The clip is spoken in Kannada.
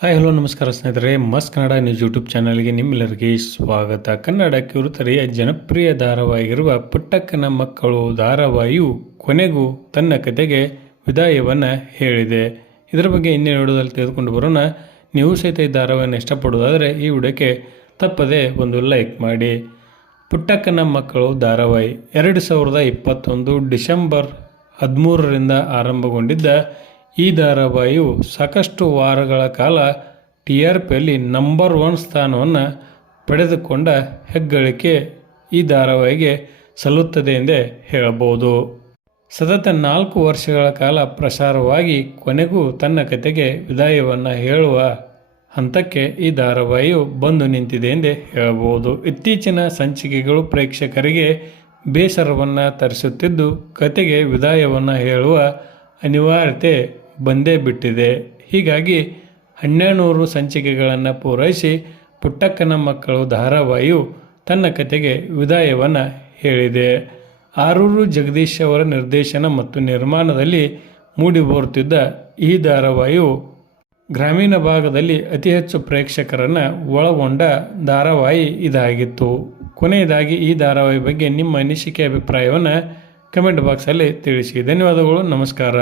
ಹಾಯ್ ಹಲೋ ನಮಸ್ಕಾರ ಸ್ನೇಹಿತರೆ, ಮಸ್ತ್ ಕನ್ನಡ ನ್ಯೂಸ್ ಯೂಟ್ಯೂಬ್ ಚಾನಲ್ಗೆ ನಿಮ್ಮೆಲ್ಲರಿಗೆ ಸ್ವಾಗತ. ಕನ್ನಡ ಕಿರುತೆರೆಯ ಜನಪ್ರಿಯ ಧಾರಾವಾಹಿಯಿರುವ ಪುಟ್ಟಕ್ಕನ ಮಕ್ಕಳು ಧಾರಾವಾಹಿಯು ಕೊನೆಗೂ ತನ್ನ ಕತೆಗೆ ವಿದಾಯವನ್ನು ಹೇಳಿದೆ. ಇದರ ಬಗ್ಗೆ ಇನ್ನೇನು ವಿಡಿಯೋದಲ್ಲಿ ತೆಗೆದುಕೊಂಡು ಬರೋಣ. ನೀವು ಸಹಿತ ಈ ಧಾರಾವಾಹಿಯನ್ನು ಇಷ್ಟಪಡೋದಾದರೆ ಈ ವಿಡಿಯೋಕ್ಕೆ ತಪ್ಪದೆ ಒಂದು ಲೈಕ್ ಮಾಡಿ. ಪುಟ್ಟಕ್ಕನ ಮಕ್ಕಳು ಧಾರಾವಾಹಿ 2021 ಡಿಸೆಂಬರ್ 13ರಿಂದ ಆರಂಭಗೊಂಡಿದ್ದ ಈ ಧಾರಾವಾಹಿಯು ಸಾಕಷ್ಟು ವಾರಗಳ ಕಾಲ TRPಯಲ್ಲಿ ನಂಬರ್ 1 ಸ್ಥಾನವನ್ನು ಪಡೆದುಕೊಂಡ ಹೆಗ್ಗಳಿಕೆ ಈ ಧಾರಾವಾಹಿಗೆ ಸಲ್ಲುತ್ತದೆ ಎಂದೇ ಹೇಳಬಹುದು. ಸತತ 4 ವರ್ಷಗಳ ಕಾಲ ಪ್ರಸಾರವಾಗಿ ಕೊನೆಗೂ ತನ್ನ ಕತೆಗೆ ವಿದಾಯವನ್ನು ಹೇಳುವ ಹಂತಕ್ಕೆ ಈ ಧಾರಾವಾಹಿಯು ಬಂದು ನಿಂತಿದೆ ಎಂದೇ ಹೇಳಬಹುದು. ಇತ್ತೀಚಿನ ಸಂಚಿಕೆಗಳು ಪ್ರೇಕ್ಷಕರಿಗೆ ಬೇಸರವನ್ನು ತರಿಸುತ್ತಿದ್ದು, ಕತೆಗೆ ವಿದಾಯವನ್ನು ಹೇಳುವ ಅನಿವಾರ್ಯತೆ ಬಂದೇ ಬಿಟ್ಟಿದೆ. ಹೀಗಾಗಿ 1200 ಸಂಚಿಕೆಗಳನ್ನು ಪೂರೈಸಿ ಪುಟ್ಟಕ್ಕನ ಮಕ್ಕಳು ಧಾರಾವಾಹಿಯು ತನ್ನ ಕತೆಗೆ ವಿದಾಯವನ್ನು ಹೇಳಿದೆ. ಆರೂರು ಜಗದೀಶ್ ಅವರ ನಿರ್ದೇಶನ ಮತ್ತು ನಿರ್ಮಾಣದಲ್ಲಿ ಮೂಡಿಬರುತ್ತಿದ್ದ ಈ ಧಾರಾವಾಹಿಯು ಗ್ರಾಮೀಣ ಭಾಗದಲ್ಲಿ ಅತಿ ಹೆಚ್ಚು ಪ್ರೇಕ್ಷಕರನ್ನು ಒಳಗೊಂಡ ಧಾರಾವಾಹಿ ಇದಾಗಿತ್ತು. ಕೊನೆಯದಾಗಿ ಈ ಧಾರಾವಾಹಿ ಬಗ್ಗೆ ನಿಮ್ಮ ಅನಿಸಿಕೆ ಅಭಿಪ್ರಾಯವನ್ನು ಕಮೆಂಟ್ ಬಾಕ್ಸಲ್ಲಿ ತಿಳಿಸಿ. ಧನ್ಯವಾದಗಳು. ನಮಸ್ಕಾರ.